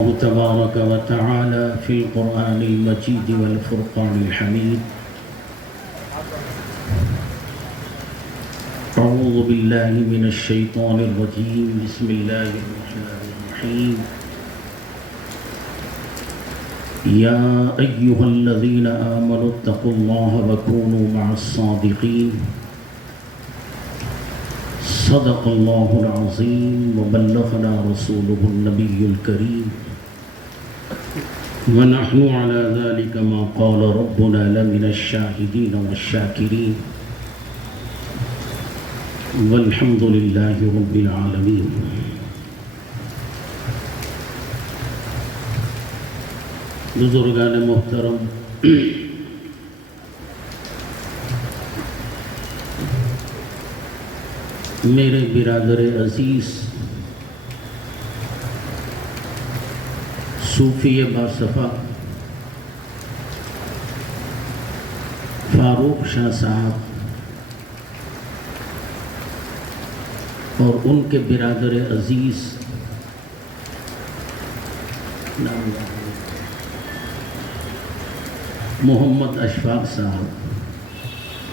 تبارك وتعالى في القرآن المجيد والفرقان الحميد. أعوذ بالله من الشيطان الرجيم. بسم الله الرحمن الرحيم. يا أيها الذين آمنوا اتقوا الله وكونوا مع الصادقين. صدق الله العظيم وبلغنا رسوله النبي الكريم ونحن على ذلك ما قال ربنا لمن الشاهدين والشاكرين والحمد لله رب العالمين. بزرگان محترم، میرے برادر عزیز، صوفی باصفا فاروق شاہ صاحب اور ان کے برادر عزیز محمد اشفاق صاحب،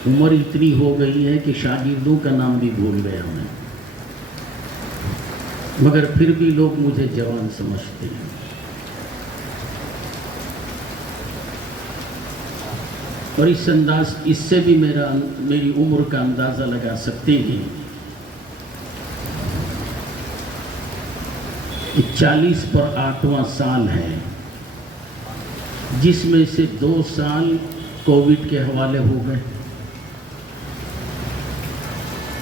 عمر اتنی ہو گئی ہے کہ شاگردوں کا نام بھی بھول گیا میں، مگر پھر بھی لوگ مجھے جوان سمجھتے ہیں. اور اس سے بھی میری عمر کا اندازہ لگا سکتے ہیں کہ 40 پر 8واں سال ہے، جس میں سے 2 سال کووڈ کے حوالے ہو گئے.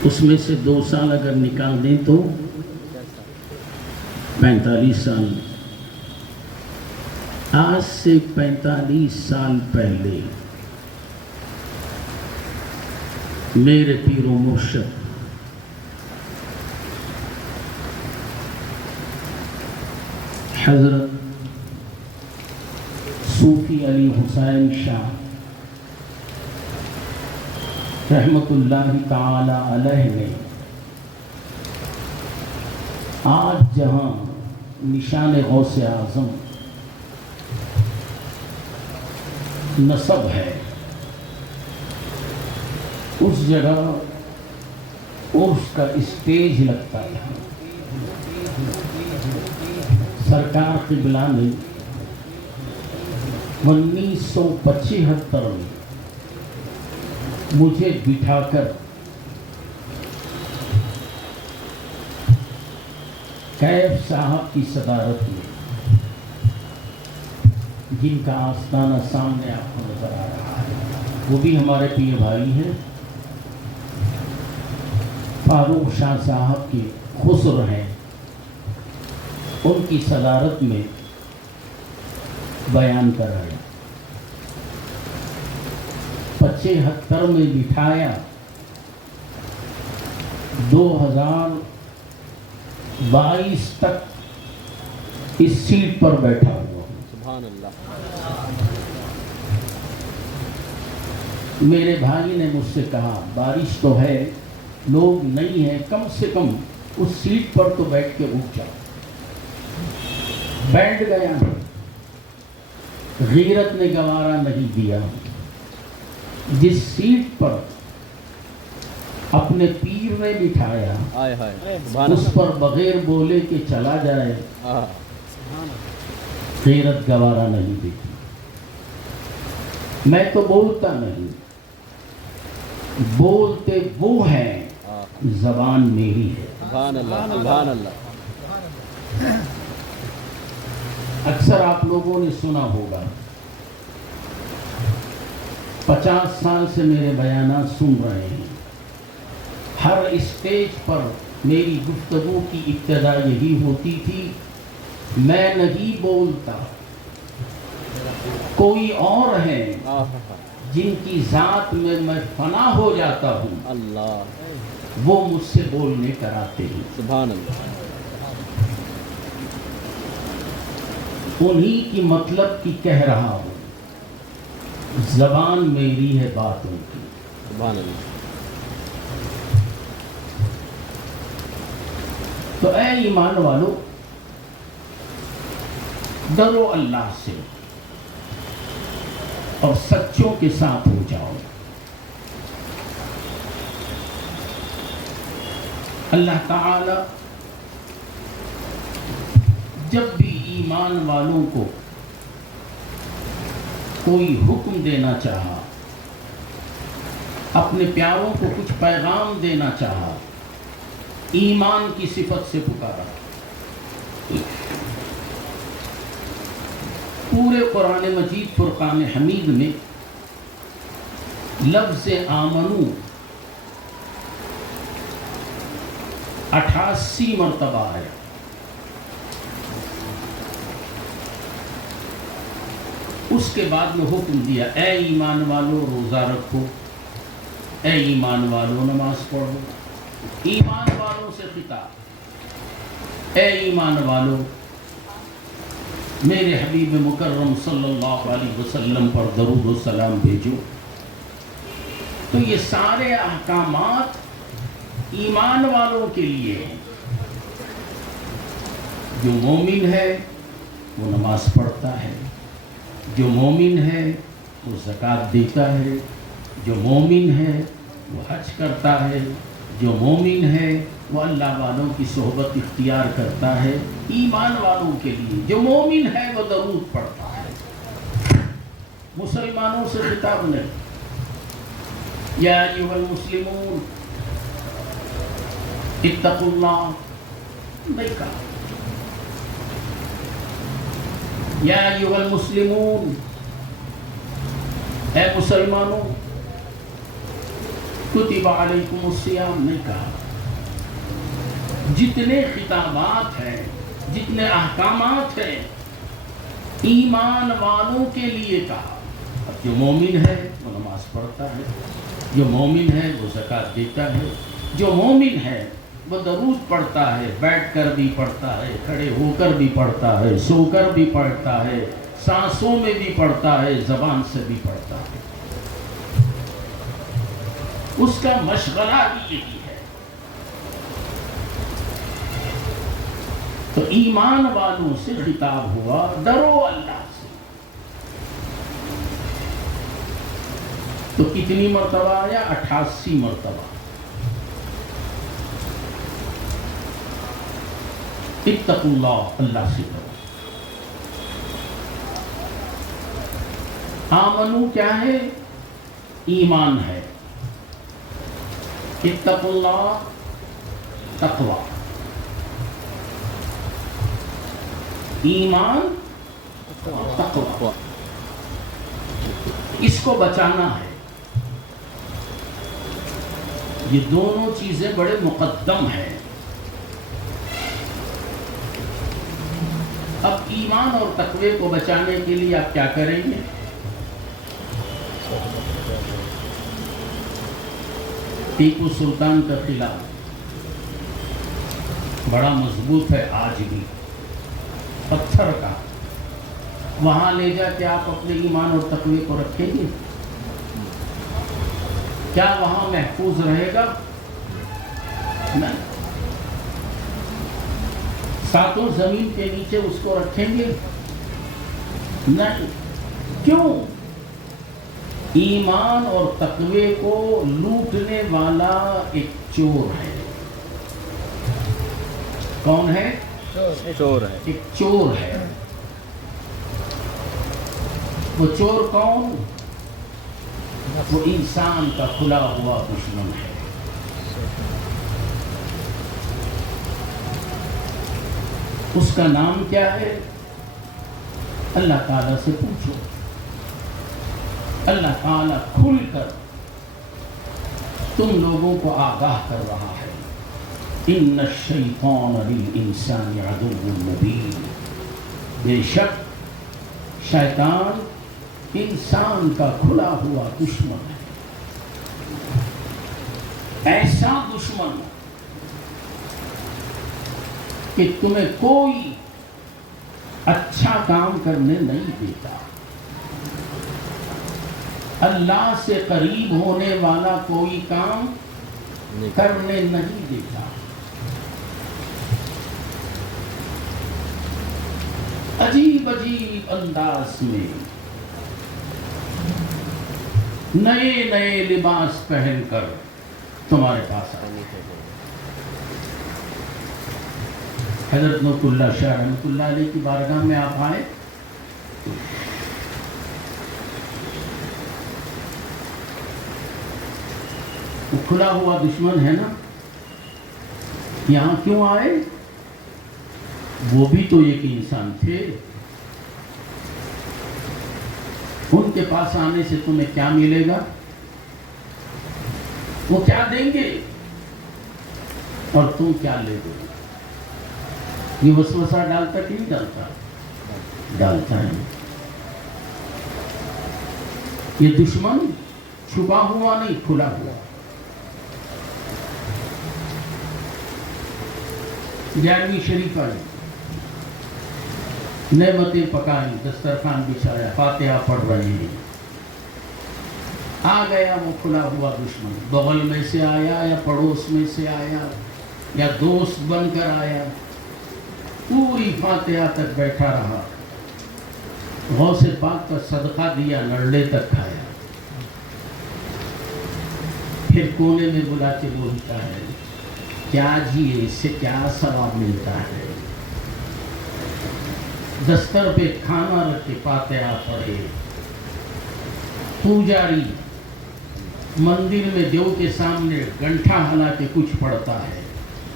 اس میں سے 2 سال اگر نکال دیں تو 45 سال. آج سے 45 سال پہلے میرے پیر و مرشد حضرت صوفی علی حسین شاہ رحمت اللہ تعالی علیہ نے آج جہاں نشان غوث اعظم نصب ہے، اس جگہ عرس کا اسٹیج لگتا ہے. سرکار قبلہ نے 1975 میں مجھے بٹھا کر کیف صاحب کی صدارت میں، جن کا آستانہ سامنے آپ کو نظر آ رہا ہے، وہ بھی ہمارے پیر بھائی ہیں، فاروق شاہ صاحب کے خسر ہیں، ان کی صدارت میں بیان کر رہے ہیں. 75 میں بٹھایا، 2022 تک اس سیٹ پر بیٹھا ہوا. سبحان اللہ. میرے بھائی نے مجھ سے کہا بارش تو ہے، لوگ نہیں ہیں، کم سے کم اس سیٹ پر تو بیٹھ کے اٹھ جاؤ. بیٹھ گیا. غیرت نے گوارا نہیں دیا. جس سیٹ پر اپنے پیر نے بٹھایا اس پر بغیر بولے کہ چلا جائے، غیرت گوارا نہیں دیتی. میں تو بولتا نہیں، بولتے وہ ہیں، زبان میری ہے. سبحان اللہ. سبحان اللہ. اکثر آپ لوگوں نے سنا ہوگا، 50 سال سے میرے بیانات سن رہے ہیں. ہر اسٹیج پر میری گفتگو کی ابتدا یہی ہوتی تھی، میں نہیں بولتا، کوئی اور ہے جن کی ذات میں میں فنا ہو جاتا ہوں، اللہ، وہ مجھ سے بولنے کراتے ہیں. سبحان اللہ. انہی کی مطلب کی کہہ رہا ہوں، زبان میری ہے باتوں کی. سبحان اللہ. تو اے ایمان والو، ڈرو اللہ سے اور سچوں کے ساتھ ہو جاؤ۔ اللہ تعالی جب بھی ایمان والوں کو کوئی حکم دینا چاہا، اپنے پیاروں کو کچھ پیغام دینا چاہا، ایمان کی صفت سے پکارا۔ پورے قرآن مجید فرقان حمید میں لفظ آمنو 88 مرتبہ ہے۔ اس کے بعد میں حکم دیا، اے ایمان والو روزہ رکھو، اے ایمان والو نماز پڑھو۔ ایمان والوں سے خطاب، اے ایمان والو میرے حبیب مکرم صلی اللہ علیہ وسلم پر درود و سلام بھیجو۔ تو یہ سارے احکامات ایمان والوں کے لیے ہیں۔ جو مومن ہے وہ نماز پڑھتا ہے، جو مومن ہے وہ زکوٰۃ دیتا ہے، جو مومن ہے وہ حج کرتا ہے، جو مومن ہے وہ اللہ والوں کی صحبت اختیار کرتا ہے۔ ایمان والوں کے لیے جو مومن ہے وہ درود پڑھتا ہے۔ مسلمانوں سے خطاب نہیں، یا ایھا المسلمون اتقوا اللہ نہیں کہا، یا ایھا المسلمون اے مسلمانوں کتب علیکم الصیام نہیں کہا۔ جتنے خطابات ہیں، جتنے احکامات ہیں، ایمان والوں کے لیے کہا۔ اب جو مومن ہے وہ نماز پڑھتا ہے، جو مومن ہے وہ زکوٰۃ دیتا ہے، جو مومن ہے وہ درود پڑھتا ہے، بیٹھ کر بھی پڑھتا ہے، کھڑے ہو کر بھی پڑھتا ہے، سو کر بھی پڑھتا ہے، سانسوں میں بھی پڑھتا ہے، زبان سے بھی پڑھتا ہے۔ اس کا مشغلہ بھی یہی ہے۔ تو ایمان والوں سے خطاب ہوا، ڈرو اللہ سے۔ تو کتنی مرتبہ آیا؟ 88 مرتبہ۔ اتقوا اللہ، اللہ سے ڈرو۔ آمنو کیا ہے؟ ایمان ہے۔ اتقوا اللہ تقوی، ایمان تقوی، اس کو بچانا ہے۔ یہ دونوں چیزیں بڑے مقدم ہیں۔ اب ایمان اور تقوی کو بچانے کے لیے آپ کیا کریں گے؟ ٹیپو سلطان کا قلعہ بڑا مضبوط ہے آج بھی، پتھر کا۔ وہاں لے جا کے آپ اپنے ایمان اور تقوی کو رکھیں گے؟ کیا وہاں محفوظ رہے گا؟ نہیں۔ ساتوں زمین کے نیچے اس کو رکھیں گے؟ نہیں۔ کیوں؟ ایمان اور تقوی کو لوٹنے والا ایک چور ہے۔ کون ہے؟ چور ہے۔ ایک چور ہے۔ وہ چور کون؟ وہ انسان کا کھلا ہوا دشمن ہے۔ اس کا نام کیا ہے؟ اللہ تعالیٰ سے پوچھو۔ اللہ تعالیٰ کھل کر تم لوگوں کو آگاہ کر رہا ہے، ان الشیطان للانسان عدو مبین، بے شک شیطان انسان کا کھلا ہوا دشمن ہے۔ ایسا دشمن کہ تمہیں کوئی اچھا کام کرنے نہیں دیتا، اللہ سے قریب ہونے والا کوئی کام کرنے نہیں دیتا۔ عجیب عجیب انداز میں نئے نئے لباس پہن کر تمہارے پاس آئے. حضرت نعمت اللہ شاہ رحمۃ اللہ علیہ کی بارگاہ میں آپ آئے. وہ کھلا ہوا دشمن ہے نا, یہاں کیوں آئے؟ وہ بھی تو ایک انسان تھے. ان کے پاس آنے سے تمہیں کیا ملے گا؟ وہ کیا دیں گے اور تم کیا لے دو گے؟ یہ وسوسہ ڈالتا کہ نہیں ڈالتا؟ ڈالتا ہے. یہ دشمن چھپا ہوا نہیں, کھلا ہوا. گیارہویں شریف آئی, نعمتیں پکائی, دسترخوان بچھایا, فاتحہ پڑھ رہے ہیں. آ گیا وہ کھلا ہوا دشمن, بغل میں سے آیا یا پڑوس میں سے آیا یا دوست بن کر آیا, پوری فاتحہ تک بیٹھا رہا, غوث پاک کا صدقہ دیا, نرلے تک کھایا, پھر کونے میں بلا کے بولتا ہے کیا جی اس سے کیا ثواب ملتا ہے؟ دستر پہ کھانا رکھ کے فاتحہ پڑھے. پوجاری مندر میں دیو کے سامنے گنٹھا ہلا کے کچھ پڑھتا ہے,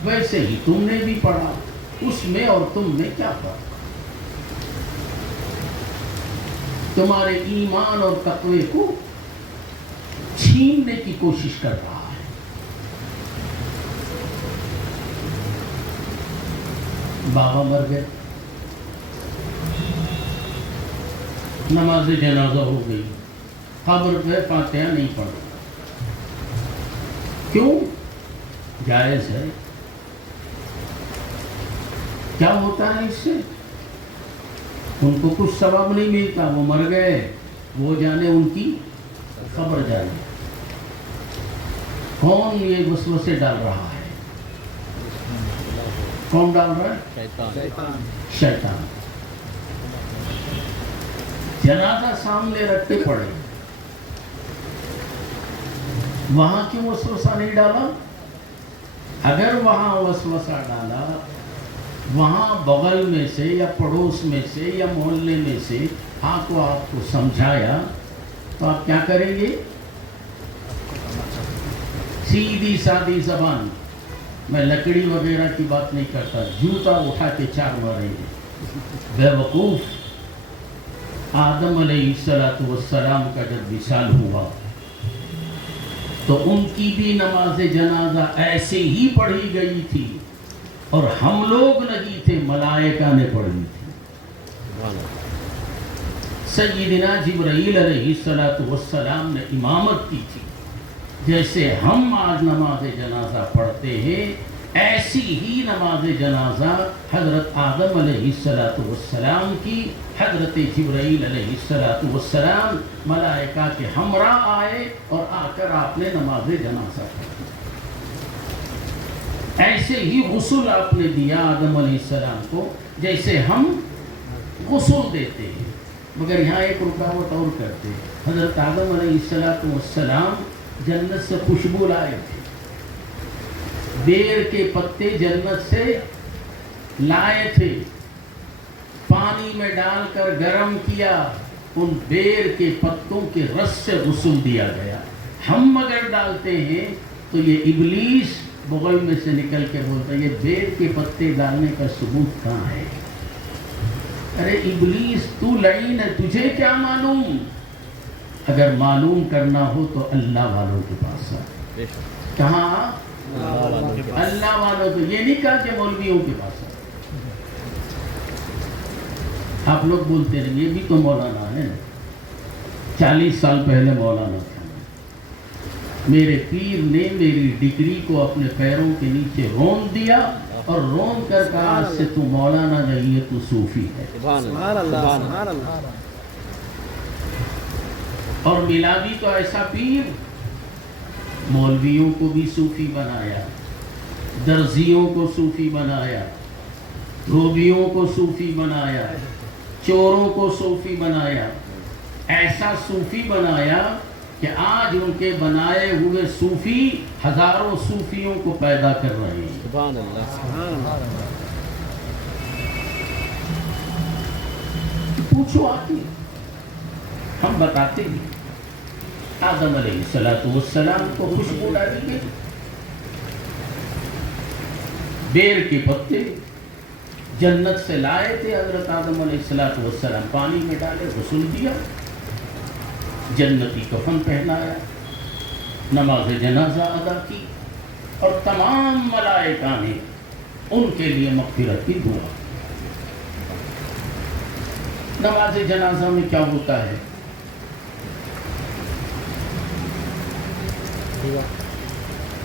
ویسے ہی تم نے بھی پڑھا. اس میں اور تم میں کیا فرق؟ تمہارے ایمان اور تقوی کو چھیننے کی کوشش کر رہا ہے. بابا مر گئے, نماز جنازہ ہو گئی, قبر پہ فاتحہ نہیں پڑھا. کیوں؟ جائز ہے. کیا ہوتا ہے اس سے؟ ان کو کچھ ثواب نہیں ملتا, وہ مر گئے, وہ جانے ان کی قبر جانے. کون یہ وسوسے ڈال رہا ہے؟ کون ڈال رہا ہے؟ شیطان. جنازہ سامنے رکھ کے پڑے, وہاں کیوں وسوسہ نہیں ڈالا؟ اگر وہاں وسوسہ ڈالا, وہاں بغل میں سے یا پڑوس میں سے یا محلے میں سے آپ کو سمجھایا, تو آپ کیا کریں گے؟ سیدھی سادی زبان, میں لکڑی وغیرہ کی بات نہیں کرتا, جوتا اٹھا کے چار ماریں گے. بے وقوف, آدم علیہ السلام کا جب وصال ہوا تو ان کی بھی نماز جنازہ ایسے ہی پڑھی گئی تھی, اور ہم لوگ نہیں تھے, ملائکہ نے پڑھی تھی. سیدنا جبرائیل علیہ السلام نے امامت کی تھی. جیسے ہم آج نماز جنازہ پڑھتے ہیں, ایسی ہی نماز جنازہ حضرت آدم علیہ السلام کی, حضرت جبرائیل علیہ السلام ملائکہ کے ہمراہ آئے اور آ کر آپ نے نماز جنازہ پڑھی. ایسے ہی غسل آپ نے دیا آدم علیہ السلام کو, جیسے ہم غسل دیتے ہیں. مگر یہاں ایک رکاوٹ اور کرتے ہیں. حضرت آدم علیہ السلام جنت سے خوشبو لائے تھے, بیر کے پتے جنت سے لائے تھے, پانی میں ڈال کر گرم کیا, ان بیر کے پتوں کے رس سے غسل دیا گیا. ہم اگر ڈالتے ہیں تو یہ ابلیس بغل میں سے نکل کے بولتا ہے یہ بیر کے پتے ڈالنے کا ثبوت کہاں ہے؟ ارے ابلیس تو لعین ہے, تجھے کیا معلوم؟ اگر معلوم کرنا ہو تو اللہ والوں کے پاس آ. کہاں؟ اللہ والوں کے. یہ نہیں کہا کہ مولویوں کے پاس آ. آپ لوگ بولتے رہے یہ بھی تو مولانا ہے. 40 سال پہلے مولانا تھا. میرے پیر نے میری ڈگری کو اپنے پیروں کے نیچے رون دیا اور رون کر کہا آج سے تو مولانا نہیں ہے, تو صوفی ہے. سبحان اللہ, سبحان اللہ. اور ملا بھی تو ایسا پیر, مولویوں کو بھی صوفی بنایا, درزیوں کو صوفی بنایا, دھوبیوں کو صوفی بنایا, چوروں کو صوفی بنایا، ایسا صوفی بنایا کہ آج ان کے بنائے ہوئے صوفی ہزاروں صوفیوں کو پیدا کر رہے ہیں۔ سبحان اللہ، سبحان اللہ۔ پوچھو آتی، ہم بتاتے ہیں آدم علیہ السلام کو خوشبو ڈالی گئی، بیر کے پتے جنت سے لائے تھے حضرت آدم علیہ السلام، پانی میں ڈالے، غسل دیا، جنتی کفن پہنایا، نماز جنازہ ادا کی، اور تمام ملائکہ نے ان کے لیے مغفرت کی دعا۔ نماز جنازہ میں کیا ہوتا ہے؟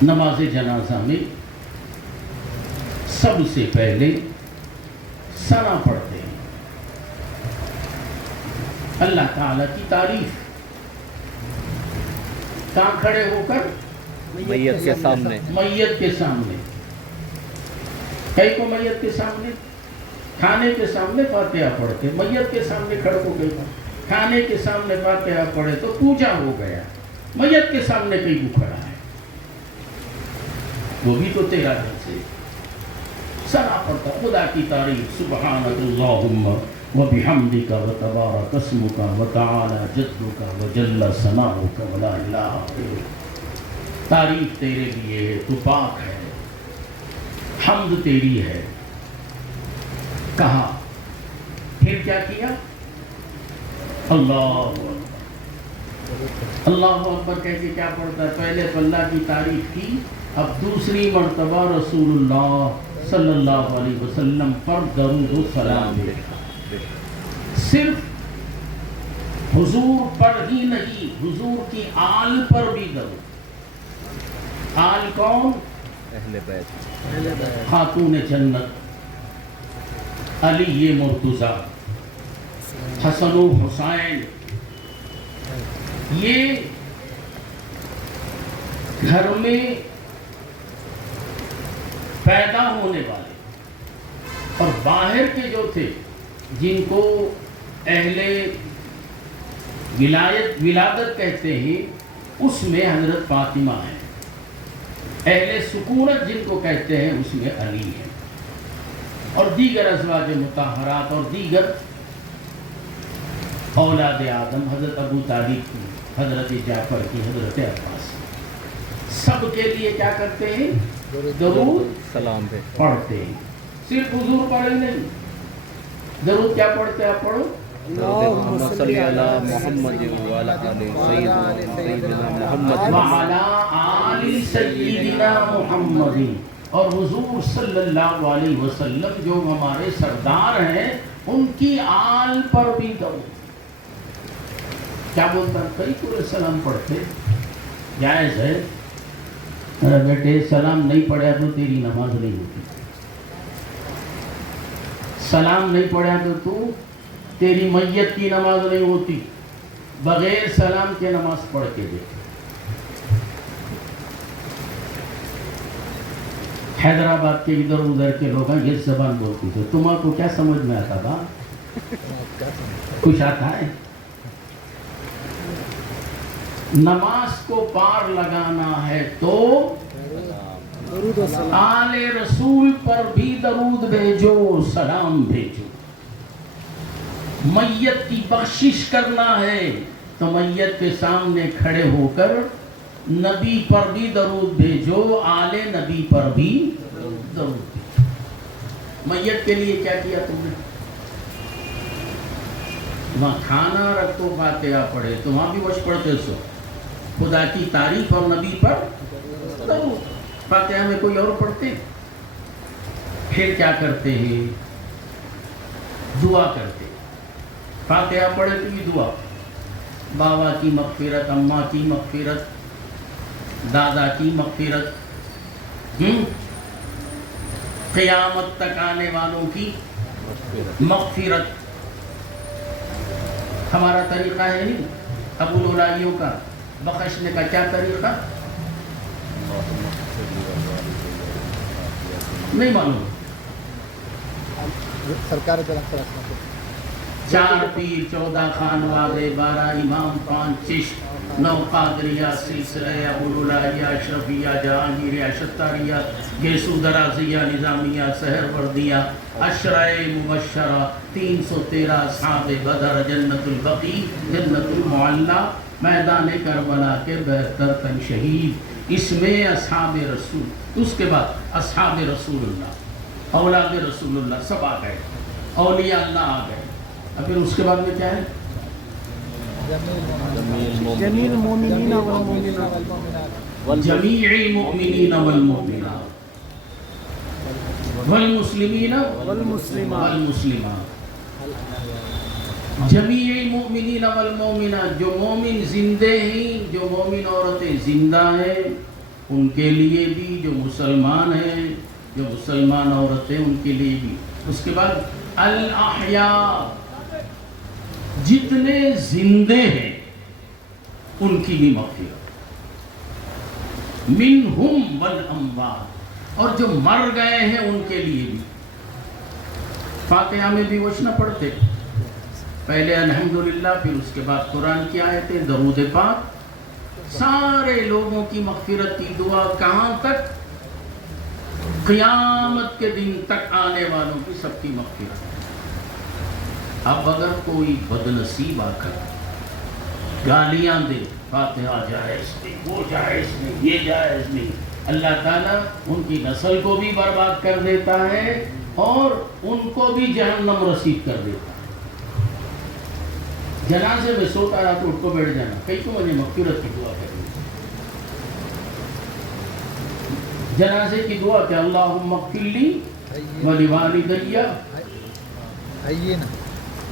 نماز جنازہ میں سب سے پہلے ثنا پڑھتے ہیں، اللہ تعالیٰ کی تعریف، کہاں کھڑے ہو کر؟ میت کے سامنے، میت کے سامنے۔ کئی کو میت کے سامنے، کھانے کے سامنے فاتحہ پڑھتے، میت کے سامنے کھڑے ہو گئے، کھانے کے سامنے فاتحہ پڑھے تو پوجا ہو گیا، میت کے سامنے کئی کو کھڑا ہے، وہ بھی تو تیرا گھر سے ثنا پڑھتا، خدا کی تعریف، سبحانک اللہم وبحمدک وتبارک اسمک وتعالی جدک وجل ثناؤک ولا الہ غیرک۔ تعریف تیرے لیے ہے، تو پاک ہے، حمد تیری ہے۔ کہا، پھر کیا کیا؟ اللہ اکبر، اللہ اکبر کہہ کے کیا پڑھتا ہے؟ پہلے تو اللہ کی تعریف کی، اب دوسری مرتبہ رسول اللہ صلی اللہ علیہ وسلم پر درود و سلام بھیجا۔ صرف حضور پر ہی نہیں، حضور کی آل پر بھی درود۔ آل کون؟ اہل بیت، خاتون جنت، علی مرتضیٰ، حسن و حسین، یہ گھر میں پیدا ہونے والے اور باہر کے جو تھے، جن کو اہل ولادت کہتے ہیں، اس میں حضرت فاطمہ ہے، اہل سکونت جن کو کہتے ہیں اس میں علی ہے، اور دیگر ازواج مطہرات اور دیگر اولاد آدم، حضرت ابو طالب کی، حضرت جعفر کی، حضرت عباس کی، سب کے لیے کیا کرتے ہیں؟ درود سلام پہ پڑھتے ہیں۔ صرف حضور پڑھے نہیں، درود کیا پڑھتے ہیں؟ آپ پڑھو، محمد صلی اللہ محمد وعلی آل سیدنا محمد وعلی آل سیدنا محمد، اور حضور صلی اللہ علیہ وسلم جو ہمارے سردار ہیں ان کی آل پر بھی درود۔ کیا بولتا ہے؟ کئی پورے سلام پڑھتے، جائز ہے، میرا بیٹے سلام نہیں پڑھا تو تیری نماز نہیں ہوتی، سلام نہیں پڑھا تو تیری میت کی نماز نہیں ہوتی، بغیر سلام کے نماز پڑھ کے دیکھ۔ حیدرآباد کے ادھر ادھر کے لوگ ہیں، یہ زبان بولتی تھے، تمہارے کو کیا سمجھ میں آتا تھا؟ کچھ آتا ہے؟ نماز کو پار لگانا ہے تو آل رسول پر بھی درود بھیجو، سلام بھیجو۔ میت کی بخشش کرنا ہے تو میت کے سامنے کھڑے ہو کر نبی پر بھی درود بھیجو، آل نبی پر بھی درود بھیجو۔ میت کے لیے کیا کیا تم نے؟ وہاں کھانا رکھو، فاتحہ پڑھے تو وہاں بھی وش پڑھتے سو، خدا کی تعریف اور نبی پر درود۔ فاتحہ میں کوئی اور پڑھتے؟ پھر کیا کرتے ہیں؟ دعا کرتے، فاتحہ پڑھے تو یہ دعا، بابا کی مغفرت، اماں کی مغفرت، دادا کی مغفرت، قیامت تک آنے والوں کی مغفرت۔ ہمارا طریقہ ہے نہیں ابو الولائیوں کا بخشنے کا، کیا طریقہ نہیں معلوم؟ سرکار 4 پیر 14 خانوادے 12 امام 5 چشت 9 قادریہ سلسلہ ابوالولیہ اشرفیہ جہانگیریہ شتاریہ گیسو درازیہ نظامیہ سحر وردیہ عشرہ مبشرہ 313 اصحاب بدر جنت البقیع جنت المعلیٰ میدان کربلا کے 72 تن شہید، اس میں اصحاب رسول، اس کے بعد اصحاب رسول اللہ اولاد رسول اللہ سب آ گئے، اولیاء اللہ آ گئے۔ اب پھر اس کے بعد میں کیا ہے؟ جمیع المؤمنین والمؤمنات جمیع المؤمنین والمؤمنات والمسلمین والمسلمات، جمیع المؤمنین والمؤمنات، جو مومن زندے ہیں، جو مومن عورتیں زندہ ہیں ان کے لیے بھی، جو مسلمان ہیں، جو مسلمان عورتیں ان کے لیے بھی۔ اس کے بعد الاحیاء، جتنے زندے ہیں ان کی بھی مغفرت، منہم والاموات، اور جو مر گئے ہیں ان کے لیے بھی۔ فاتحہ میں بھی وچ نہ پڑھتے، پہلے الحمدللہ، پھر اس کے بعد قرآن کی آیتیں، درود پاک، سارے لوگوں کی مغفرت کی دعا، کہاں تک؟ قیامت کے دن تک آنے والوں کی سب کی مغفرت۔ اب اگر کوئی بدنصیب آ کر گالیاں دے، فاتحہ جائز نہیں، وہ جائز نہیں، یہ جائز نہیں، اللہ تعالیٰ ان کی نسل کو بھی برباد کر دیتا ہے اور ان کو بھی جہنم رسید کر دیتا ہے۔ جنازے میں سوتا رہا تو اٹھ کو بیٹھ جانا، کئی کو مجھے مغفرت کی دعا کرنی، جنازے کی دعا کہ اللہم اغفر لی ولوالدی،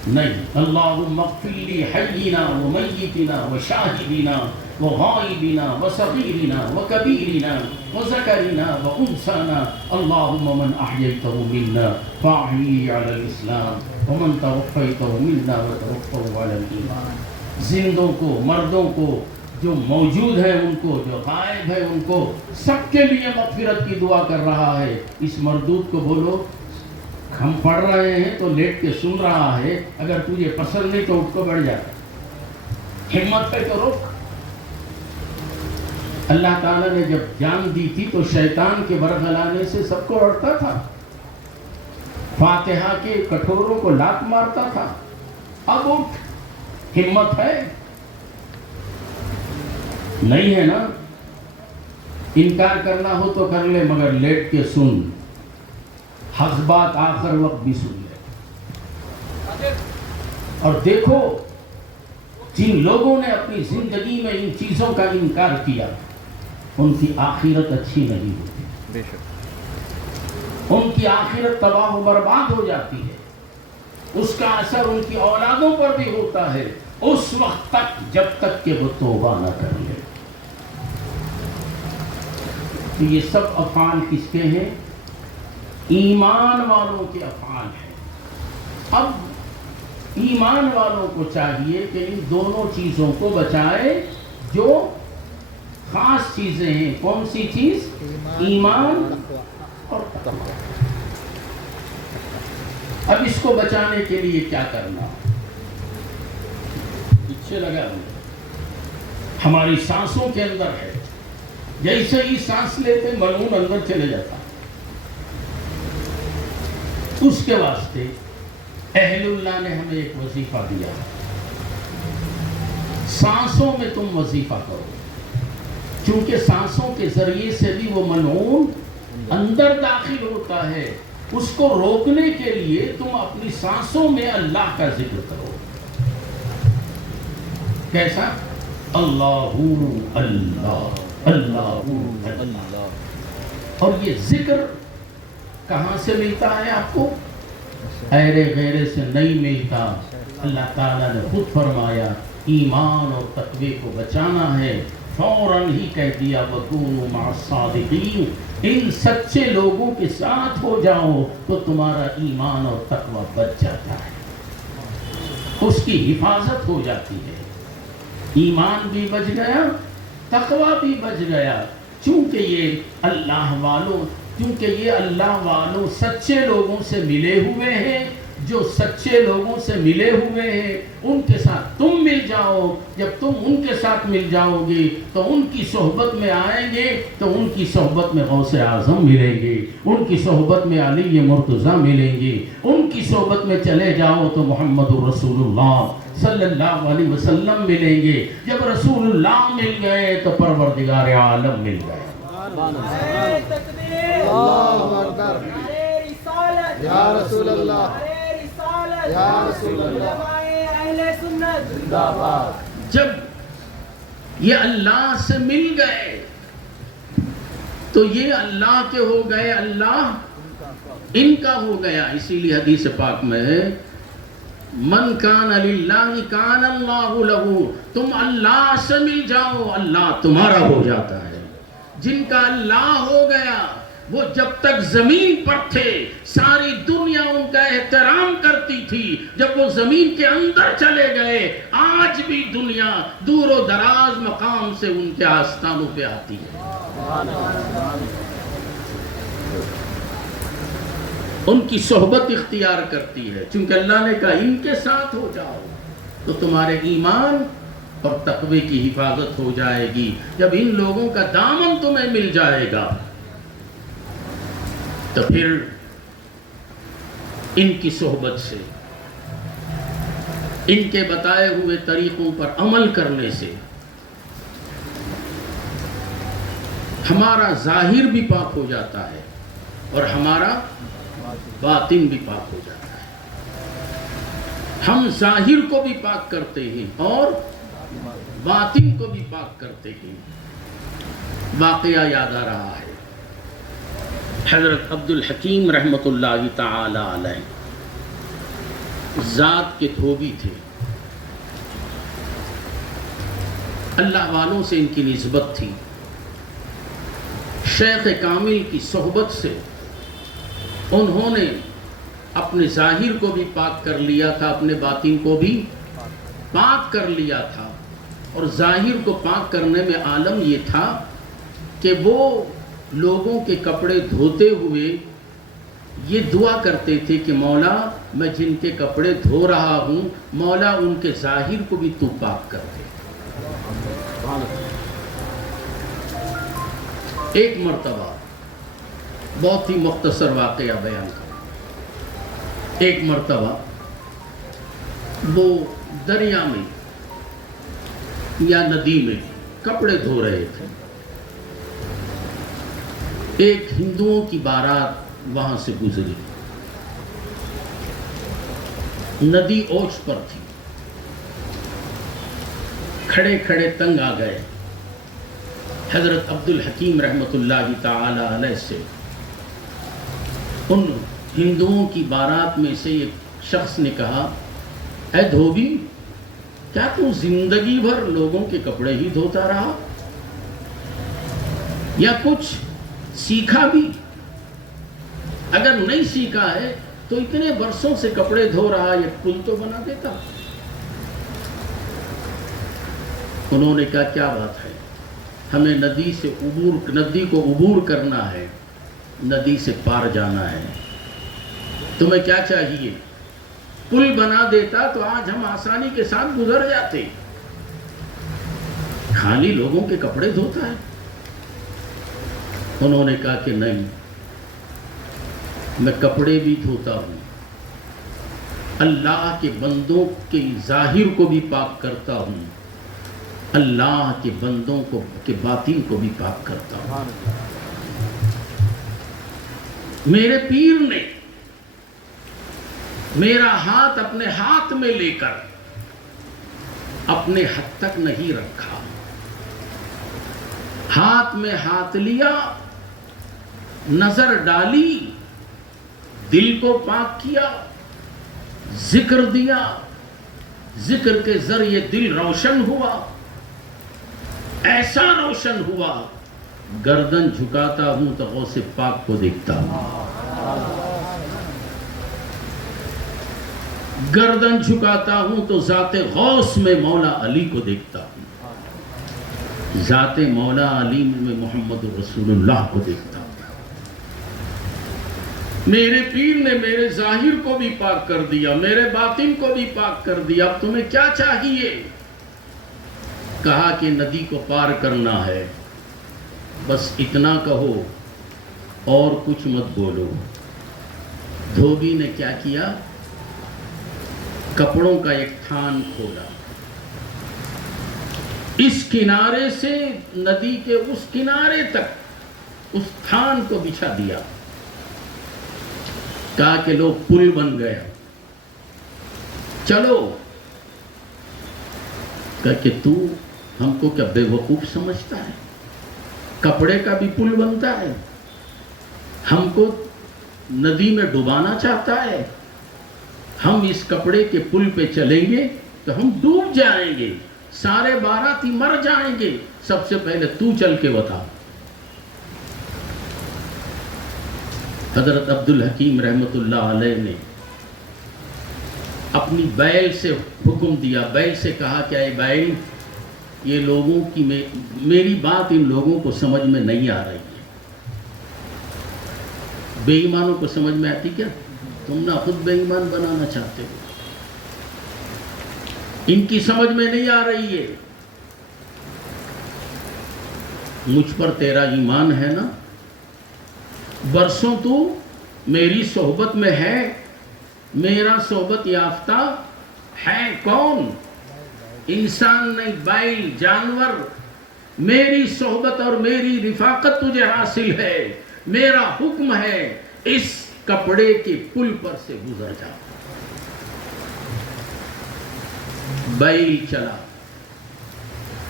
نہیں، اللہم اغفر لی حینا ومیتنا وشاہدنا وغائبنا وصغیرنا وکبیرنا وذکرنا وانثانا، اللہم من احییتہ منا فاحیہ علی الاسلام ومن توفیتہ منا وتوفہ علی الایمان۔ زندوں کو، مردوں کو، جو موجود ہے ان کو، جو غائب ہے ان کو، سب کے لیے مغفرت کی دعا کر رہا ہے۔ اس مردود کو بولو ہم پڑھ رہے ہیں تو لیٹ کے سن رہا ہے، اگر تجھے پسند نہیں تو اٹھ کو بیٹھ جا، ہمت کر کے روک۔ اللہ تعالیٰ نے جب جان دی تھی تو شیطان کے برگلانے سے سب کو اڑتا تھا، فاتحہ کے کٹوروں کو لات مارتا تھا، اب اٹھ، ہمت ہے؟ نہیں ہے نا؟ انکار کرنا ہو تو کر لے، مگر لیٹ کے سن، حق بات آخر وقت بھی سن لے۔ اور دیکھو جن لوگوں نے اپنی زندگی میں ان چیزوں کا انکار کیا ان کی آخرت اچھی نہیں ہوتی، بے شک ان کی آخرت تباہ و برباد ہو جاتی ہے، اس کا اثر ان کی اولادوں پر بھی ہوتا ہے، اس وقت تک جب تک کہ وہ توبہ نہ کر لے۔ تو یہ سب افعال کس کے ہیں؟ ایمان والوں کے افعال ہیں۔ اب ایمان والوں کو چاہیے کہ ان دونوں چیزوں کو بچائے جو خاص چیزیں ہیں۔ کون سی چیز؟ ایمان اور تقوی۔ اب اس کو بچانے کے لیے کیا کرنا؟ پیچھے لگا ہماری سانسوں کے اندر ہے، جیسے ہی سانس لیتے ملعون اندر چلے جاتا، اس کے واسطے اہل اللہ نے ہمیں ایک وظیفہ دیا، سانسوں میں تم وظیفہ کرو، چونکہ سانسوں کے ذریعے سے بھی وہ ملعون اندر داخل ہوتا ہے، اس کو روکنے کے لیے تم اپنی سانسوں میں اللہ کا ذکر کرو۔ کیسا؟ اللہ اللہ اللہ اللہ۔ اور یہ ذکر کہاں سے ملتا ہے آپ کو؟ ایرے غیرے سے نہیں ملتا۔ اللہ تعالیٰ نے خود فرمایا ایمان اور تقوی کو بچانا ہے، فوراً ہی کہہ دیا وَكُونُوا مَعَ الصَّادِقِينَ، ان سچے لوگوں کے ساتھ ہو جاؤ تو تمہارا ایمان اور تقوی بچ جاتا ہے، اس کی حفاظت ہو جاتی ہے، ایمان بھی بچ گیا، تقوی بھی بچ گیا، چونکہ یہ اللہ والوں سچے لوگوں سے ملے ہوئے ہیں، جو سچے لوگوں سے ملے ہوئے ہیں ان کے ساتھ تم مل جاؤ. جب تم ان کے ساتھ مل جاؤ گے تو ان کی صحبت میں آئیں گے تو ان کی صحبت میں غوث اعظم ملیں گے, ان کی صحبت میں علی مرتضیٰ ملیں گے, ان کی صحبت میں چلے جاؤ تو محمد رسول اللہ صلی اللہ علیہ وسلم ملیں گے. جب رسول اللہ مل گئے تو پروردگار عالم مل گئے. نعرہ تکبیر، اللہ اکبر، نعرہ رسالت، یا رسول اللہ، نعرہ رسالت، یا رسول اللہ، علماء اہل سنت زندہ باد. جب یہ اللہ سے مل گئے تو یہ اللہ کے ہو گئے, اللہ ان کا ہو گیا. اسی لیے حدیث پاک میں ہے من کان للہ کان اللہ لہ. تم اللہ سے مل جاؤ اللہ تمہارا ہو جاتا ہے. جن کا اللہ ہو گیا وہ جب تک زمین پر تھے ساری دنیا ان کا احترام کرتی تھی. جب وہ زمین کے اندر چلے گئے آج بھی دنیا دور و دراز مقام سے ان کے آستانوں پہ آتی ہے, ان کی صحبت اختیار کرتی ہے. چونکہ اللہ نے کہا ان کے ساتھ ہو جاؤ تو تمہارے ایمان اور تقوی کی حفاظت ہو جائے گی. جب ان لوگوں کا دامن تمہیں مل جائے گا تو پھر ان کی صحبت سے, ان کے بتائے ہوئے طریقوں پر عمل کرنے سے ہمارا ظاہر بھی پاک ہو جاتا ہے اور ہمارا باطن بھی پاک ہو جاتا ہے. ہم ظاہر کو بھی پاک کرتے ہیں اور باطن کو بھی پاک کرتے ہیں. واقعہ یاد آ رہا ہے, حضرت عبد الحکیم رحمۃ اللہ تعالی علیہ ذات کے دھوبی تھے. اللہ والوں سے ان کی نسبت تھی. شیخ کامل کی صحبت سے انہوں نے اپنے ظاہر کو بھی پاک کر لیا تھا, اپنے باطن کو بھی پاک کر لیا تھا. اور ظاہر کو پاک کرنے میں عالم یہ تھا کہ وہ لوگوں کے کپڑے دھوتے ہوئے یہ دعا کرتے تھے کہ مولا میں جن کے کپڑے دھو رہا ہوں مولا ان کے ظاہر کو بھی تو پاک کر دے. ایک مرتبہ بہت ہی مختصر واقعہ بیان کروں. ایک مرتبہ وہ دریا میں یا ندی میں کپڑے دھو رہے تھے. ایک ہندوؤں کی بارات وہاں سے گزری. ندی اوچ پر تھی. کھڑے کھڑے تنگ آ گئے. حضرت عبد الحکیم رحمۃ اللہ تعالی علیہ سے ان ہندوؤں کی بارات میں سے ایک شخص نے کہا اے دھوبی کیا تو زندگی بھر لوگوں کے کپڑے ہی دھوتا رہا یا کچھ سیکھا بھی؟ اگر نہیں سیکھا ہے تو اتنے برسوں سے کپڑے دھو رہا یہ پل تو بنا دیتا. انہوں نے کہا کیا بات ہے, ہمیں ندی کو عبور کرنا ہے, ندی سے پار جانا ہے, تمہیں کیا چاہیے؟ پل بنا دیتا تو آج ہم آسانی کے ساتھ گزر جاتے. خالی لوگوں کے کپڑے دھوتا ہے. انہوں نے کہا کہ نہیں, میں کپڑے بھی دھوتا ہوں, اللہ کے بندوں کے ظاہر کو بھی پاک کرتا ہوں, اللہ کے بندوں کے باطن کو بھی پاک کرتا ہوں. میرے پیر نے میرا ہاتھ اپنے ہاتھ میں لے کر اپنے حد تک نہیں رکھا. ہاتھ میں ہاتھ لیا, نظر ڈالی, دل کو پاک کیا, ذکر دیا, ذکر کے ذریعے دل روشن ہوا, ایسا روشن ہوا گردن جھکاتا ہوں تو غوث پاک کو دیکھتا ہوں, گردن جھکاتا ہوں تو ذات غوث میں مولا علی کو دیکھتا ہوں, ذات مولا علی میں محمد رسول اللہ کو دیکھتا ہوں. میرے پیر نے میرے ظاہر کو بھی پاک کر دیا، میرے باطن کو بھی پاک کر دیا، اب تمہیں کیا چاہیے؟ کہا کہ ندی کو پار کرنا ہے، بس اتنا کہو اور کچھ مت بولو۔ دھوبی نے کیا کیا؟ کپڑوں کا ایک تھان کھولا، اس کنارے سے ندی کے اس کنارے تک اس تھان کو بچھا دیا، کہا کہ لو پل بن گیا، چلو۔ کہا کہ تو ہم کو کیا بے وقوف سمجھتا ہے؟ کپڑے کا بھی پل بنتا ہے، ہم کو ندی میں ڈبانا چاہتا ہے؟ ہم اس کپڑے کے پل پہ چلیں گے تو ہم ڈوب جائیں گے، سارے باراتی مر جائیں گے، سب سے پہلے تو چل کے بتا۔ حضرت عبدالحکیم رحمت اللہ علیہ نے اپنی بیل سے حکم دیا، بیل سے کہا کہ اے بیل، یہ لوگوں کی میری بات ان لوگوں کو سمجھ میں نہیں آ رہی ہے۔ بے ایمانوں کو سمجھ میں آتی کیا؟ تم نہ خود بے ایمان بنانا چاہتے ہو، ان کی سمجھ میں نہیں آ رہی ہے۔ مجھ پر تیرا ایمان ہے نا؟ برسوں تو میری صحبت میں ہے، میرا صحبت یافتہ ہے کون؟ انسان نہیں، بیل، جانور۔ میری صحبت اور میری رفاقت تجھے حاصل ہے، میرا حکم ہے اس کپڑے کے پل پر سے گزر جا۔ بیل چلا،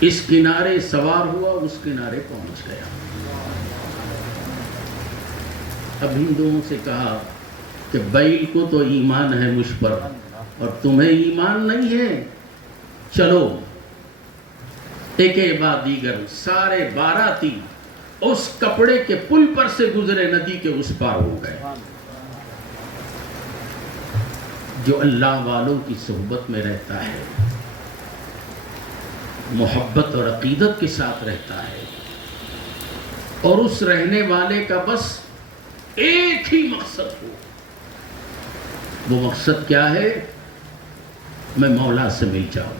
اس کنارے سوار ہوا، اس کنارے پہنچ گیا۔ اب ہندوؤں سے کہا کہ بیل کو تو ایمان ہے مجھ پر اور تمہیں ایمان نہیں ہے، چلو۔ ایک بعد دیگر سارے باراتی اس کپڑے کے پل پر سے گزرے، ندی کے اس پار ہو گئے۔ جو اللہ والوں کی صحبت میں رہتا ہے، محبت اور عقیدت کے ساتھ رہتا ہے، اور اس رہنے والے کا بس ایک ہی مقصد ہو، وہ مقصد کیا ہے؟ میں مولا سے مل جاؤں،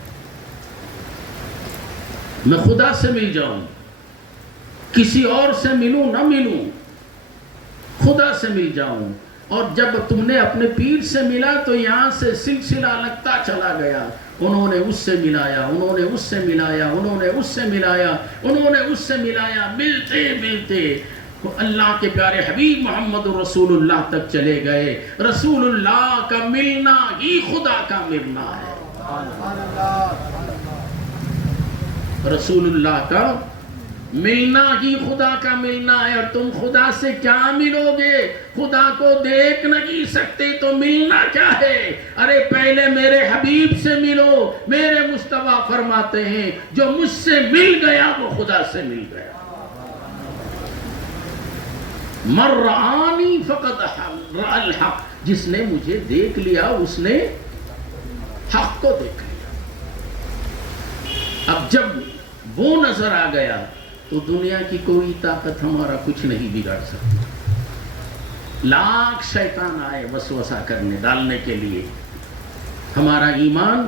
میں خدا سے مل جاؤں، کسی اور سے ملوں نہ ملوں، خدا سے مل جاؤں۔ اور جب تم نے اپنے پیر سے ملا تو یہاں سے سلسلہ لگتا چلا گیا، انہوں نے اس سے ملایا، انہوں نے اس سے ملایا، انہوں نے اس سے ملایا، انہوں نے اس سے ملایا، ملتے ملتے اللہ کے پیارے حبیب محمد رسول اللہ تک چلے گئے۔ رسول اللہ کا ملنا ہی خدا کا ملنا ہے، رسول اللہ کا ملنا ہی خدا کا ملنا ہے۔ اور تم خدا سے کیا ملو گے؟ خدا کو دیکھ نہیں سکتے تو ملنا کیا ہے؟ ارے پہلے میرے حبیب سے ملو۔ میرے مصطفیٰ فرماتے ہیں جو مجھ سے مل گیا وہ خدا سے مل گیا۔ من رآنی فقد رأى الحق، جس نے مجھے دیکھ لیا اس نے حق کو دیکھ لیا۔ اب جب وہ نظر آ گیا تو دنیا کی کوئی طاقت ہمارا کچھ نہیں بگاڑ سکتی۔ لاکھ شیطان آئے وسوسہ کرنے ڈالنے کے لیے، ہمارا ایمان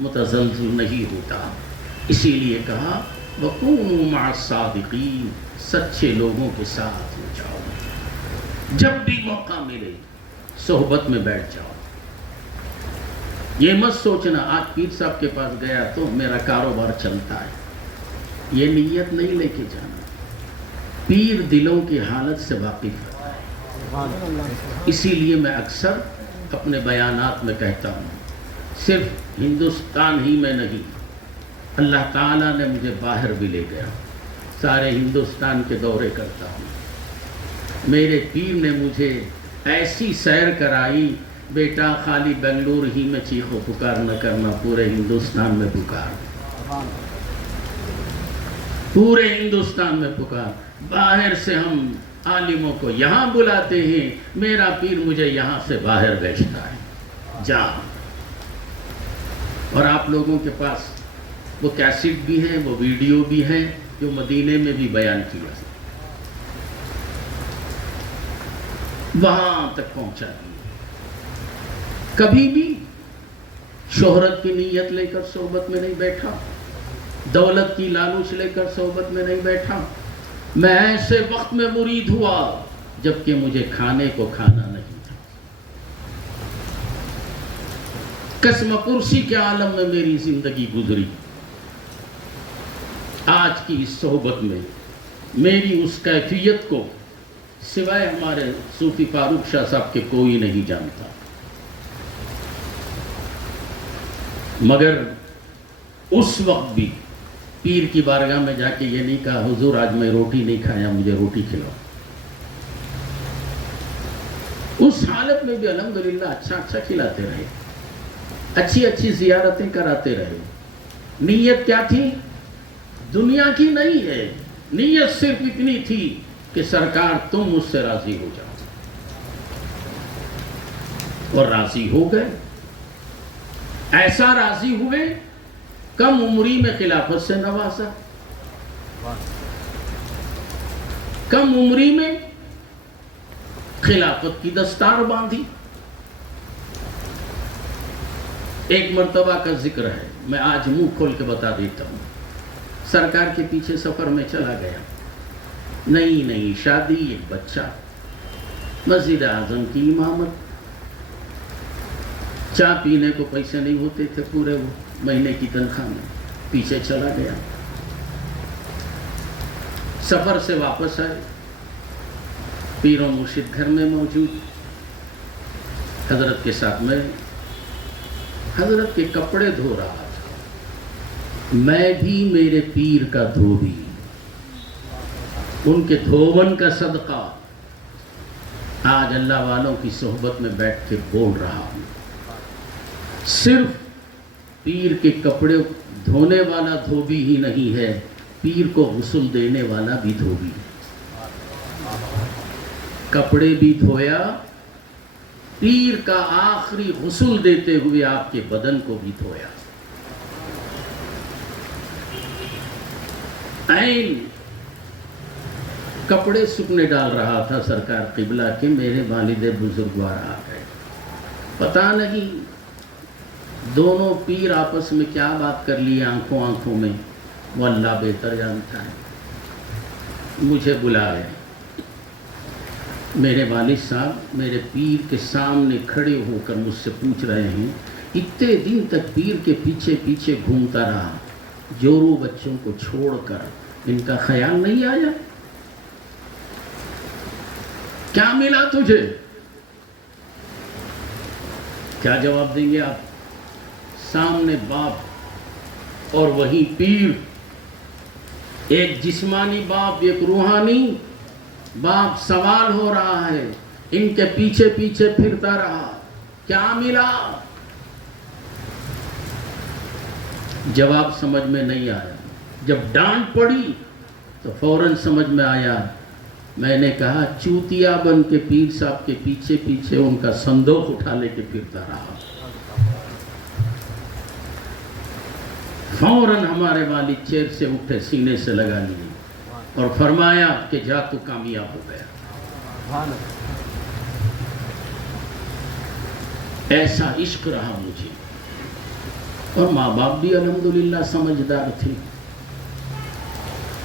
متزلزل نہیں ہوتا۔ اسی لیے کہا وَكُونُوا مَعَ الصَّادِقِينَ، سچے لوگوں کے ساتھ ہو جاؤ، جب بھی موقع ملے صحبت میں بیٹھ جاؤ۔ یہ مت سوچنا آج پیر صاحب کے پاس گیا تو میرا کاروبار چلتا ہے، یہ نیت نہیں لے کے جانا۔ پیر دلوں کی حالت سے واقف ہے، اسی لیے میں اکثر اپنے بیانات میں کہتا ہوں صرف ہندوستان ہی میں نہیں، اللہ تعالیٰ نے مجھے باہر بھی لے گیا، سارے ہندوستان کے دورے کرتا ہوں۔ میرے پیر نے مجھے ایسی سیر کرائی، بیٹا خالی بنگلور ہی میں چیخ و پکار نہ کرنا، پورے ہندوستان میں پکار، پورے ہندوستان میں پکار۔ باہر سے ہم عالموں کو یہاں بلاتے ہیں، میرا پیر مجھے یہاں سے باہر بھیجتا ہے، جہاں۔ اور آپ لوگوں کے پاس وہ کیسٹ بھی ہیں، وہ ویڈیو بھی ہیں جو مدینے میں بھی بیان کیا۔ وہاں تک پہنچا دیا. کبھی بھی شہرت کی نیت لے کر صحبت میں نہیں بیٹھا, دولت کی لالچ لے کر صحبت میں نہیں بیٹھا. میں ایسے وقت میں مرید ہوا جبکہ مجھے کھانے کو کھانا نہیں تھا. قسم کرسی کے عالم میں میری زندگی گزری. آج کی اس صحبت میں میری اس کیفیت کو سوائے ہمارے صوفی فاروق شاہ صاحب کے کوئی نہیں جانتا. مگر اس وقت بھی پیر کی بارگاہ میں جا کے یہ نہیں کہا حضور آج میں روٹی نہیں کھایا, مجھے روٹی کھلاؤ. اس حالت میں بھی الحمدللہ اچھا کھلاتے رہے, اچھی زیارتیں کراتے رہے. نیت کیا تھی؟ دنیا کی نہیں ہے. نیت صرف اتنی تھی کہ سرکار تم مجھ سے راضی ہو جاؤ, اور راضی ہو گئے. ایسا راضی ہوئے کم عمری میں خلافت سے نوازا, کم عمری میں خلافت کی دستار باندھی. ایک مرتبہ کا ذکر ہے, میں آج منہ کھول کے بتا دیتا ہوں. سرکار کے پیچھے سفر میں چلا گیا, نئی شادی, ایک بچہ, مسجد اعظم کی امامت, چائے پینے کو پیسے نہیں ہوتے تھے پورے وہ مہینے کی تنخواہ میں. پیچھے چلا گیا, سفر سے واپس آئے, پیر و مرشد گھر میں موجود, حضرت کے ساتھ میں حضرت کے کپڑے دھو رہا تھا. میں بھی میرے پیر کا دھوبی, ان کے دھوون کا صدقہ آج اللہ والوں کی صحبت میں بیٹھ کے بول رہا ہوں. صرف پیر کے کپڑے دھونے والا دھوبی ہی نہیں ہے, پیر کو غسل دینے والا بھی دھوبی. کپڑے بھی دھویا, پیر کا آخری غسل دیتے ہوئے آپ کے بدن کو بھی دھویا. عین کپڑے سکنے ڈال رہا تھا سرکار قبلہ کے, میرے والد بزرگوار آ گئے. پتہ نہیں دونوں پیر آپس میں کیا بات کر لی آنکھوں میں, وہ اللہ بہتر جانتا ہے. مجھے بلائے, میرے والد صاحب میرے پیر کے سامنے کھڑے ہو کر مجھ سے پوچھ رہے ہیں, اتنے دن تک پیر کے پیچھے گھومتا رہا, جورو بچوں کو چھوڑ کر ان کا خیال نہیں آیا؟ کیا ملا تجھے؟ کیا جواب دیں گے آپ؟ سامنے باپ اور وہی پیر, ایک جسمانی باپ ایک روحانی باپ. سوال ہو رہا ہے, ان کے پیچھے پھرتا رہا, کیا ملا؟ جواب سمجھ میں نہیں آیا. جب ڈانٹ پڑی تو فوراً سمجھ میں آیا. میں نے کہا چوتیا بن کے پیر صاحب کے پیچھے ان کا صندوق اٹھا لے کے پھرتا رہا. فوراً ہمارے والد چیر سے اٹھے, سینے سے لگا لیے اور فرمایا کہ جا تو کامیاب ہو گیا. ایسا عشق رہا مجھے. اور ماں باپ بھی الحمدللہ سمجھدار تھے,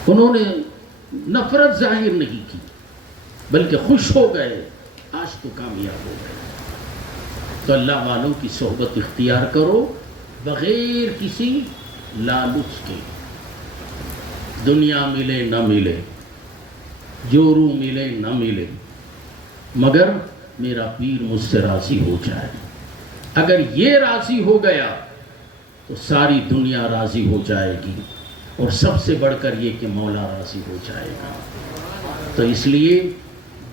انہوں نے نفرت ظاہر نہیں کی بلکہ خوش ہو گئے, آج تو کامیاب ہو گئے. تو اللہ والوں کی صحبت اختیار کرو بغیر کسی لالچ کے. دنیا ملے نہ ملے, جورو ملے نہ ملے, مگر میرا پیر مجھ سے راضی ہو جائے. اگر یہ راضی ہو گیا تو ساری دنیا راضی ہو جائے گی, اور سب سے بڑھ کر یہ کہ مولا راضی ہو جائے گا. تو اس لیے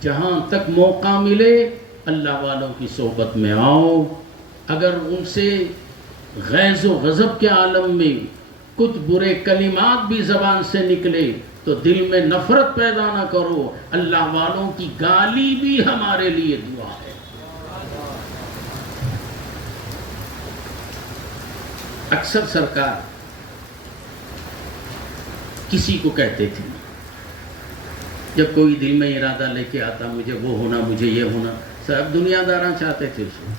جہاں تک موقع ملے اللہ والوں کی صحبت میں آؤ. اگر ان سے غیظ و غضب کے عالم میں کچھ برے کلمات بھی زبان سے نکلے تو دل میں نفرت پیدا نہ کرو. اللہ والوں کی گالی بھی ہمارے لیے دعا ہے. اکثر سرکار کسی کو کہتے تھے جب کوئی دل میں ارادہ لے کے آتا مجھے وہ ہونا مجھے یہ ہونا، سب دنیا داراں چاہتے تھے اس کو،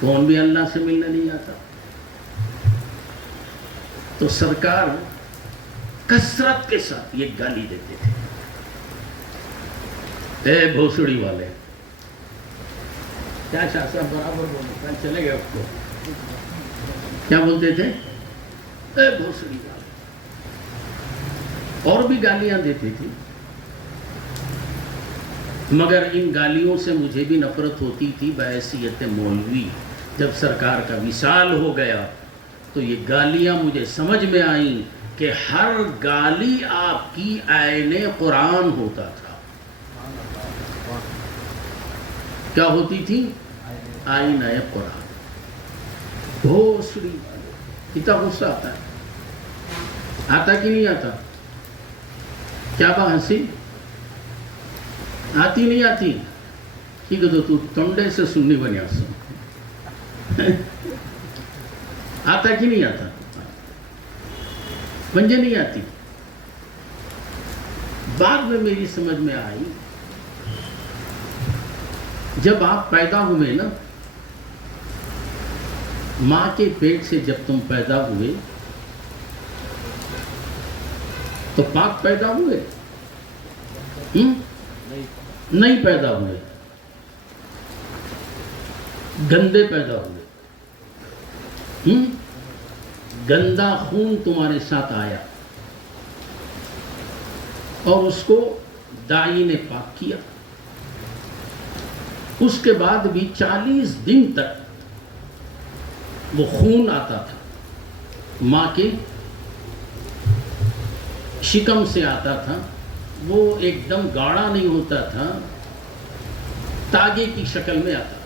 کون بھی اللہ سے ملنے نہیں آتا. تو سرکار کثرت کے ساتھ یہ گالی دیتے تھے، اے بھوسڑی والے. کیا شاہ صاحب برابر بولے، چلے گئے آپ کو، کیا بولتے تھے؟ اے بھوسڑی والے. اور بھی گالیاں دیتی تھی، مگر ان گالیوں سے مجھے بھی نفرت ہوتی تھی بحیثیت مولوی. جب سرکار کا وصال ہو گیا تو یہ گالیاں مجھے سمجھ میں آئیں کہ ہر گالی آپ کی عین قرآن ہوتا تھا. کیا ہوتی تھی؟ آئین قرآن. بھوسڑی والے، کتنا غصہ آتا ہے، آتا کہ نہیں آتا؟ کیا بات ہنسی آتی نہیں آتی؟ ٹھیک ہے تو تنڈے سے سننی بنیا سن. آتا کہ نہیں آتا؟ مجھے نہیں آتی. بعد میں میری سمجھ میں آئی جب آپ پیدا ہوئے نا، ماں کے پیٹ سے جب تم پیدا ہوئے تو پاک پیدا ہوئے؟ نہیں پیدا ہوئے، گندے پیدا ہوئے. گندا خون تمہارے ساتھ آیا اور اس کو دائی نے پاک کیا. اس کے بعد بھی 40 دن تک وہ خون آتا تھا، ماں کے شکم سے آتا تھا. وہ ایک دم گاڑھا نہیں ہوتا تھا، تاگے کی شکل میں آتا،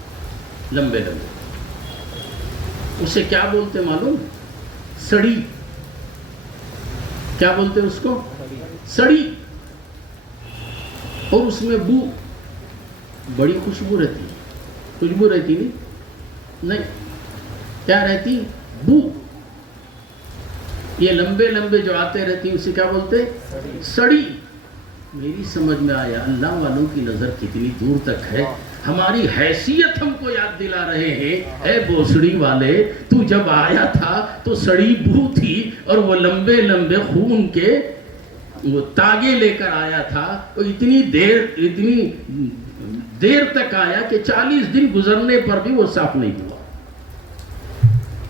لمبے لمبے. اسے کیا بولتے معلوم؟ سڑی. کیا بولتے اس کو؟ سڑی. اور اس میں بو، بڑی خوشبو رہتی. خوشبو رہتی نہیں، کیا رہتی؟ بو. یہ لمبے لمبے جو آتے رہتی اسے کیا بولتے؟ سڑی. میری سمجھ میں آیا اللہ والوں کی نظر کتنی دور تک ہے. ہماری حیثیت ہم کو یاد دلا رہے ہیں. اے بوسڑی والے، تو جب آیا تھا تو سڑی بو تھی اور وہ لمبے لمبے خون کے وہ تاگے لے کر آیا تھا. وہ اتنی دیر تک آیا کہ 40 دن گزرنے پر بھی وہ صاف نہیں ہوا.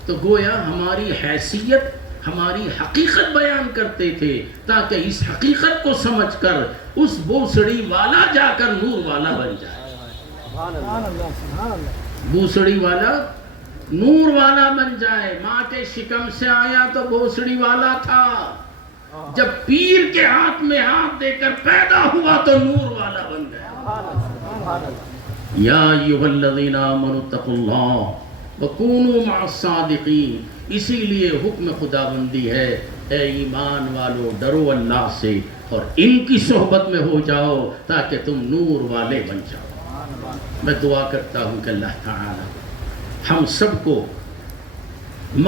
تو گویا ہماری حیثیت، ہماری حقیقت بیان کرتے تھے تاکہ اس حقیقت کو سمجھ کر اس بوسڑی والا جا کر نور والا بن جائے. بوسڑی والا نور والا بن جائے. ماں کے شکم سے آیا تو بوسڑی والا تھا، جب پیر کے ہاتھ میں ہاتھ دے کر پیدا ہوا تو نور والا بن گیا. یا ایھا الذین آمنوا اتقوا اللہ وکونوا مع الصادقین. اسی لیے حکم خداوندی ہے، اے ایمان والو ڈرو اللہ سے اور ان کی صحبت میں ہو جاؤ تاکہ تم نور والے بن جاؤ. میں دعا کرتا ہوں کہ اللہ تعالی ہم سب کو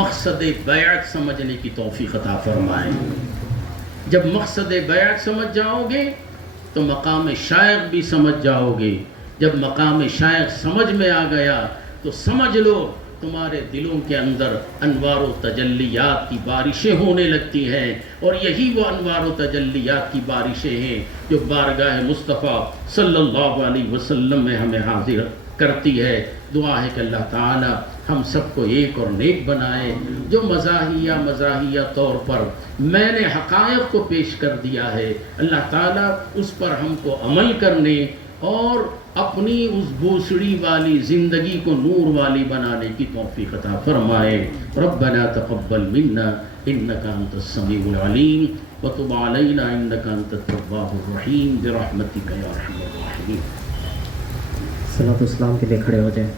مقصد بیعت سمجھنے کی توفیق عطا فرمائے. جب مقصد بیعت سمجھ جاؤ گے تو مقام شائق بھی سمجھ جاؤ گے. جب مقام شائق سمجھ میں آ گیا تو سمجھ لو تمہارے دلوں کے اندر انوار و تجلیات کی بارشیں ہونے لگتی ہیں. اور یہی وہ انوار و تجلیات کی بارشیں ہیں جو بارگاہ مصطفیٰ صلی اللہ علیہ وسلم میں ہمیں حاضر کرتی ہے. دعا ہے کہ اللہ تعالی ہم سب کو ایک اور نیک بنائے. جو مزاحیہ طور پر میں نے حقائق کو پیش کر دیا ہے، اللہ تعالی اس پر ہم کو عمل کرنے اور اپنی اس بوسڑی والی زندگی کو نور والی بنانے کی توفیق عطا فرمائے. ربنا تقبل منا انك انت السميع العليم وتب علينا انك انت التواب الرحيم برحمتك يا ارحم الراحمين. صلاۃ والسلام کے لیے کھڑے ہو جائیں.